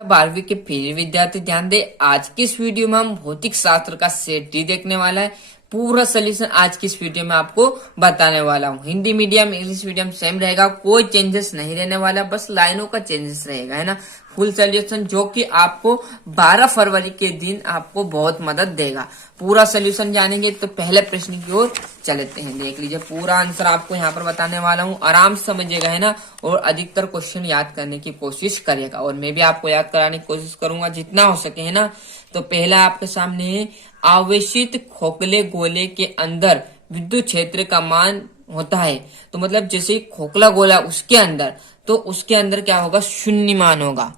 12वीं के प्रिय विद्यार्थी ध्यान दे। आज की इस वीडियो में हम भौतिक शास्त्र का सेट डी देखने वाला है। पूरा सोल्यूशन आज की इस वीडियो में आपको बताने वाला हूँ। Hindi medium English medium same रहेगा, कोई चेंजेस नहीं रहने वाला, बस लाइनों का चेंजेस रहेगा, है ना। फुल सोल्यूशन जो कि आपको 12 फरवरी के दिन आपको बहुत मदद देगा। पूरा सोल्यूशन जानेंगे तो पहले प्रश्न की ओर चलते हैं। देख लीजिए, पूरा आंसर आपको यहाँ पर बताने वाला हूँ, आराम से समझिएगा, है ना। और अधिकतर क्वेश्चन याद करने की कोशिश करिएगा और मैं भी आपको याद कराने की कोशिश करूंगा जितना हो सके, है ना। तो पहला आपके सामने है, आवेशित खोखले गोले के अंदर विद्युत क्षेत्र का मान होता है। तो मतलब जैसे खोखला गोला उसके अंदर, तो उसके अंदर क्या होगा, शून्य मान होगा।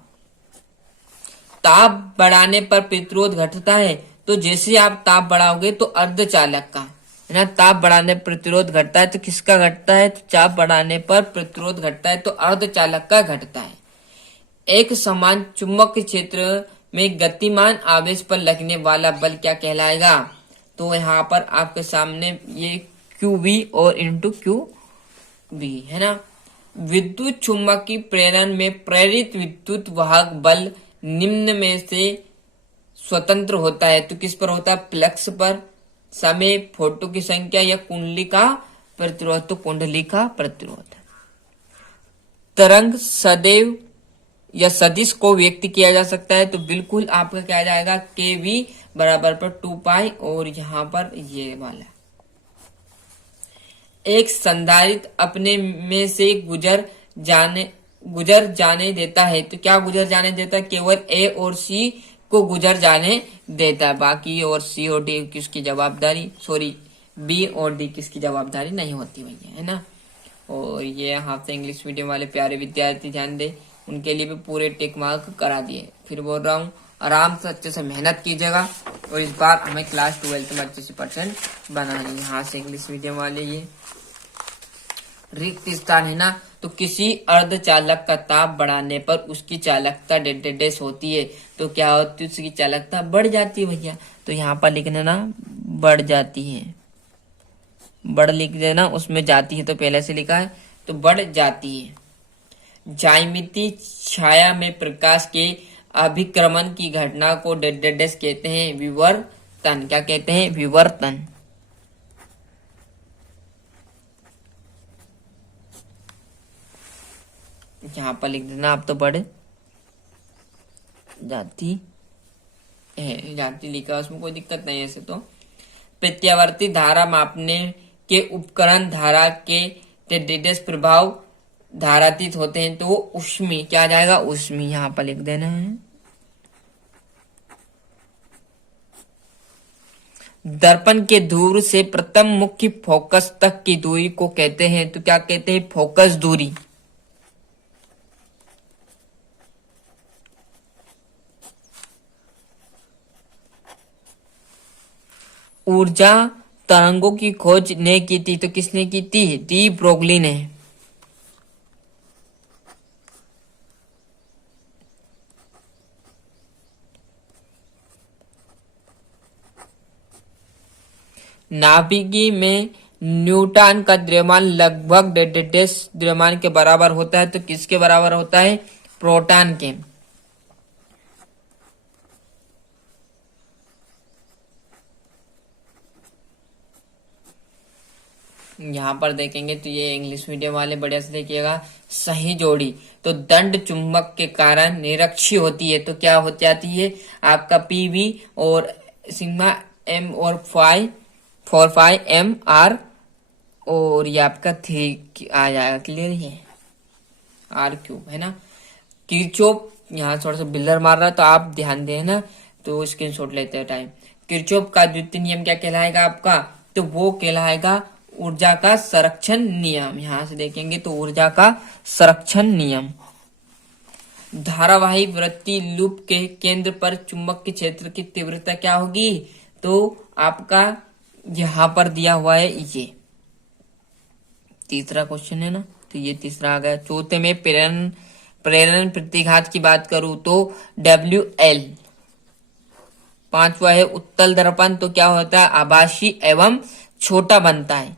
ताप बढ़ाने पर प्रतिरोध घटता है, तो जैसे आप ताप बढ़ाओगे तो अर्धचालक का, है ना, ताप बढ़ाने पर प्रतिरोध घटता है, तो किसका घटता है, तो ताप बढ़ाने पर प्रतिरोध घटता है तो अर्धचालक का घटता है। एक समान चुंबक क्षेत्र में गतिमान आवेश पर लगने वाला बल क्या कहलाएगा। तो यहाँ पर आपके सामने ये QV और इंटू QV, है ना। विद्युत चुंबकीय प्रेरण में प्रेरित विद्युत वाहक बल निम्न में से स्वतंत्र होता है। तो किस पर होता है, फ्लक्स पर, समय, फोटो की संख्या या कुंडली का प्रतिरोध। तो कुंडली का प्रतिरोध। तरंग सदैव या सदिश को व्यक्त किया जा सकता है, तो बिल्कुल आपका क्या आ जाएगा, KV बराबर पर 2 पाई, और यहाँ पर ये वाला एक संधारित्र अपने में से गुजर जाने देता है। तो क्या गुजर जाने देता है, केवल A और C को गुजर जाने देता है, बाकी और C और D किसकी जवाबदारी, सॉरी B और D किसकी जवाबदारी नहीं होती भैया, है ना। और ये यहाँ से इंग्लिश मीडियम वाले प्यारे विद्यार्थी ध्यान दे, उनके लिए भी पूरे टिक मार्क करा दिए। फिर बोल रहा हूँ, आराम से अच्छे से मेहनत कीजिएगा और इस बार हमें क्लास 12 में अच्छे से परसेंट बनानी है। यहाँ से इंग्लिश मीडियम वाले ये रिक्त स्थान है ना, तो किसी अर्धचालक का ताप बढ़ाने पर उसकी चालकता डेडेडेस होती है, तो क्या होती है, उसकी चालकता बढ़ जाती है भैया। तो यहाँ पर लिखना ना, बढ़ जाती है, बढ़ लिख देना, उसमें जाती है तो पहले से लिखा है, तो बढ़ जाती है। ज्यामिति छाया में प्रकाश के अभिक्रमण की घटना को डेडेडेस कहते हैं विवर्तन। क्या कहते हैं, विवर्तन। यहाँ पर लिख देना आप, तो बढ़ जाती है, जाती लिखा, उसमें कोई दिक्कत नहीं है ऐसे तो। प्रत्यावर्ती धारा मापने के उपकरण धारा के डेडेडेस प्रभाव धारातीत होते हैं, तो वो उष्मी, क्या आ जाएगा, उष्मी, यहाँ पर लिख देना है। दर्पण के दूर से प्रथम मुख्य फोकस तक की दूरी को कहते हैं, तो क्या कहते हैं, फोकस दूरी। ऊर्जा तरंगों की खोज ने की थी, तो किसने की थी, डी ब्रोगली ने। नाभिकी में न्यूटन का द्रव्यमान लगभग डेडेडेस द्रव्यमान के बराबर होता है, तो किसके बराबर होता है, प्रोटॉन के। यहाँ पर देखेंगे तो ये इंग्लिश मीडियम वाले बढ़िया से देखिएगा, सही जोड़ी। तो दंड चुंबक के कारण निरक्षी होती है, तो क्या हो जाती है, आपका PV और सिग्मा M और 4 5 M R, और ये आपका 3 आ जाएगा, क्लियर है, R3, है ना। किरचॉफ, यहाँ थोड़ा सा बिल्डर मार रहा है तो आप ध्यान दें ना, तो स्क्रीनशॉट लेते हैं टाइम। किरचॉफ का द्वितीय नियम क्या कहलाएगा आपका, तो वो कहलाएगा ऊर्जा का संरक्षण नियम। यहां से देखेंगे तो ऊर्जा का संरक्षण नियम। धारावाही वृत्ति लूप के केंद्र पर चुंबकीय क्षेत्र की तीव्रता क्या होगी, तो आपका यहाँ पर दिया हुआ है, ये तीसरा क्वेश्चन है ना, तो ये तीसरा आ गया। चौथे में प्रेरण प्रतिघात की बात करूं तो WL। पांचवा है उत्तल दर्पण, तो क्या होता है, आभासी एवं छोटा बनता है,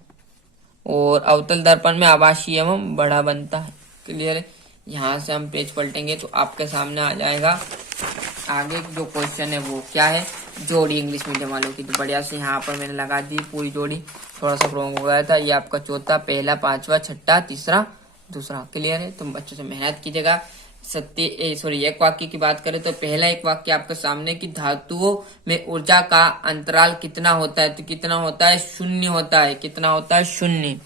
और अवतल दर्पण में आभासी एवं बड़ा बनता है, क्लियर है। यहाँ से हम पेज पलटेंगे तो आपके सामने आ जाएगा आगे जो क्वेश्चन है वो क्या है, जोड़ी इंग्लिश मीडियम वालों की। तो बढ़िया से यहाँ पर मैंने लगा दी पूरी जोड़ी, थोड़ा सा रॉन्ग हो गया था। ये आपका चौथा, पहला, पांचवा, छठा, तीसरा, दूसरा। क्लियर है? तुम अच्छे से मेहनत कीजिएगा। एक वाक्य की बात करें तो पहला एक वाक्य आपके सामने कि धातुओं में ऊर्जा का अंतराल कितना होता है, तो कितना होता है? शून्य होता है। कितना होता है? शून्य।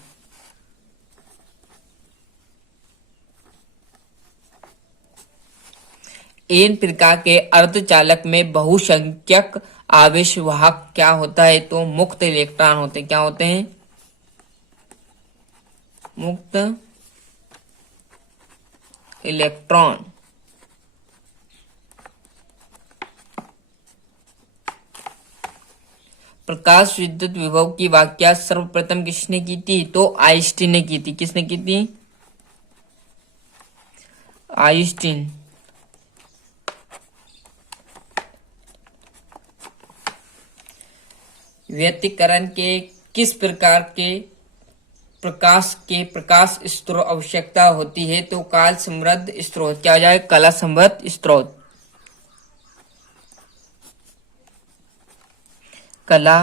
इन प्रकार के अर्धचालक में बहुसंख्यक आवेश वाहक क्या होता है? तो मुक्त इलेक्ट्रॉन होते हैं। क्या होते हैं? मुक्त इलेक्ट्रॉन। प्रकाश विद्युत विभव की व्याख्या सर्वप्रथम किसने की थी? तो आइंस्टीन ने की थी। किसने की थी? आइंस्टीन। व्यतिकरण के किस प्रकार के प्रकाश स्रोत आवश्यकता होती है? तो काल समृद्ध स्रोत। क्या हो जाए? कला समृद्ध स्रोत। कला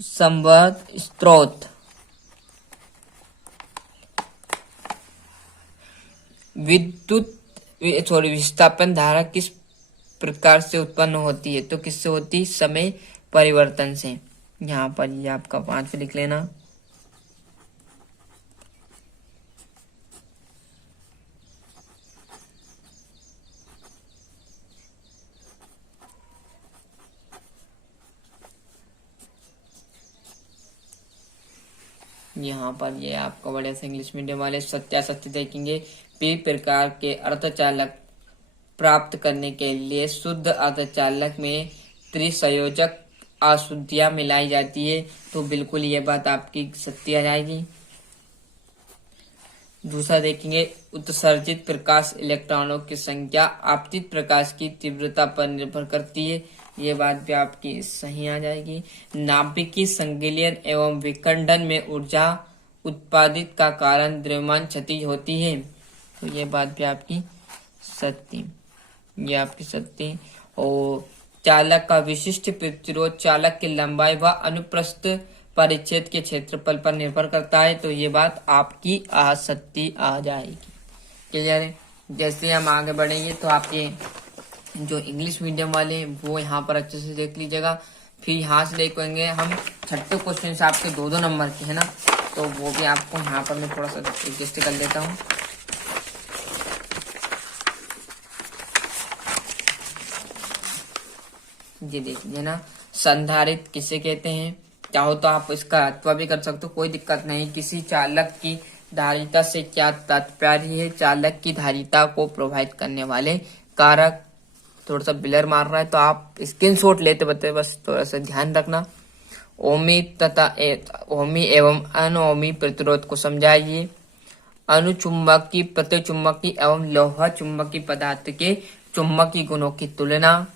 समृद्ध स्रोत। विस्थापन धारा किस प्रकार से उत्पन्न होती है? तो किससे होती? समय परिवर्तन से। यहाँ पर ये आपका 5 लिख लेना। यहाँ पर ये आपका बढ़िया से इंग्लिश मीडियम वाले सत्यासत्य देखेंगे। पी प्रकार के अर्धचालक प्राप्त करने के लिए शुद्ध अर्धचालक में त्रिसंयोजक अशुद्धियां मिलाई जाती है। तो बिल्कुल ये बात आपकी सत्य आ जाएगी। दूसरा देखेंगे, उत्सर्जित प्रकाश इलेक्ट्रॉनों की संख्या आपतित प्रकाश की तीव्रता पर निर्भर करती है। ये बात भी आपकी सही आ जाएगी। नाभिकीय संगिलन एवं विखंडन में ऊर्जा उत्पादित का कारण द्रव्यमान क्षति होती है। तो ये बात भी आपकी सत्य। ये आपकी सत्य। और चालक का विशिष्ट प्रतिरोध चालक की लंबाई व अनुप्रस्थ परिच्छेद के क्षेत्रफल पर निर्भर करता है। तो ये बात आपकी असत्य आ जाएगी। क्लियर है? जैसे हम आगे बढ़ेंगे तो आपके जो इंग्लिश मीडियम वाले वो यहाँ पर अच्छे से देख लीजिएगा। फिर यहाँ से देखेंगे हम छठे क्वेश्चन से आपके 2-2 नंबर के है ना, तो वो भी आपको यहाँ पर मैं थोड़ा सा एडजस्ट कर लेता हूँ। जी देखिए ना, संधारित्र किसे कहते हैं? चाहो तो आप इसका अथवा भी कर सकते हो, कोई दिक्कत नहीं। किसी चालक की धारिता से क्या तात्पर्य है? चालक की धारिता को प्रभावित करने वाले कारक। थोड़ा सा ब्लर मार रहा है तो आप स्क्रीनशॉट लेते बते, बस थोड़ा सा ध्यान रखना। ओमी तथा ओमी एवं अनओमी प्रतिरोध को समझाइए। अनुचुंबकी, प्रतिचुंबकी एवं लोहा चुंबकी पदार्थ के चुंबकी गुणों की तुलना।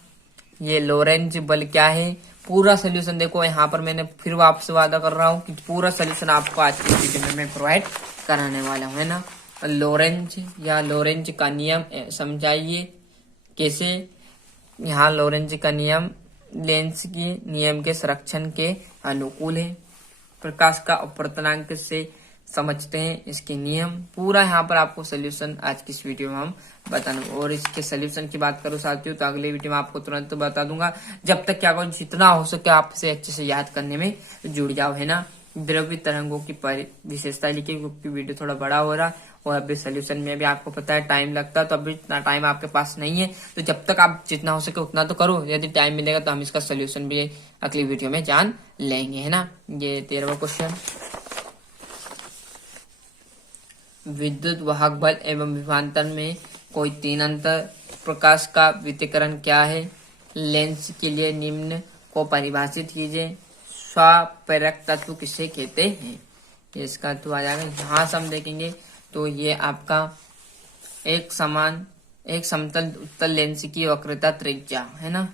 ये लोरेंज बल क्या है? पूरा सोल्यूशन देखो यहाँ पर मैंने फिर आपसे वादा कर रहा हूँ कि पूरा सोल्यूशन आपको आज की वीडियो में मैं प्रोवाइड कराने वाला हूँ, है ना। लोरेंज या लोरेंज का नियम समझाइए। कैसे? यहाँ लोरेंज का नियम लेंस के नियम के संरक्षण के अनुकूल है। प्रकाश का अपवर्तनांक से समझते हैं इसके नियम। पूरा यहाँ पर आपको सोल्यूशन आज की इस वीडियो में हम बताने। और इसके सोल्यूशन की बात करूँ साथियों तो अगले वीडियो में आपको तुरंत बता दूंगा। जब तक क्या करो, जितना हो सके आपसे अच्छे से याद करने में जुड़ जाओ, है ना। द्रव्य तरंगों की विशेषता लिखी, क्योंकि वीडियो थोड़ा बड़ा हो रहा है और अभी सोल्यूशन में भी आपको पता है टाइम लगता है, तो अभी इतना टाइम आपके पास नहीं है। तो जब तक आप जितना हो सके उतना तो करो, यदि टाइम मिलेगा तो हम इसका सोल्यूशन भी अगली वीडियो में जान लेंगे, है ना। ये 13वां क्वेश्चन, विद्युत वाहक बल एवं विभवांतर में कोई 3 अंतर। प्रकाश का व्यतिकरण क्या है? लेंस के लिए निम्न को परिभाषित कीजिए। स्वप्रेरक तत्व किसे कहते हैं? ये इसका तो आ जाएगा। यहाँ से हम देखेंगे तो ये आपका एक समतल उत्तल लेंस की वक्रता त्रिज्या, है ना।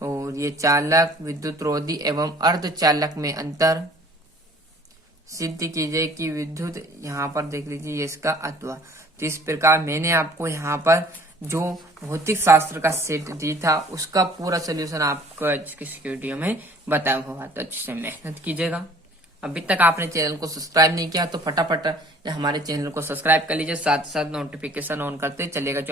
और ये चालक, विद्युत रोधी एवं अर्धचालक में अंतर। सिद्ध कीजिए कि विद्युत, यहाँ पर देख लीजिए ये इसका अथवा। तो इस प्रकार मैंने आपको यहाँ पर जो भौतिक शास्त्र का सेट डी था उसका पूरा सोल्यूशन आपको इस वीडियो में बताया हुआ। तो अच्छे से मेहनत कीजिएगा। अभी तक आपने चैनल को सब्सक्राइब नहीं किया तो फटाफट हमारे चैनल को सब्सक्राइब कर लीजिए, साथ ही साथ नोटिफिकेशन ऑन करते चलेगा। जो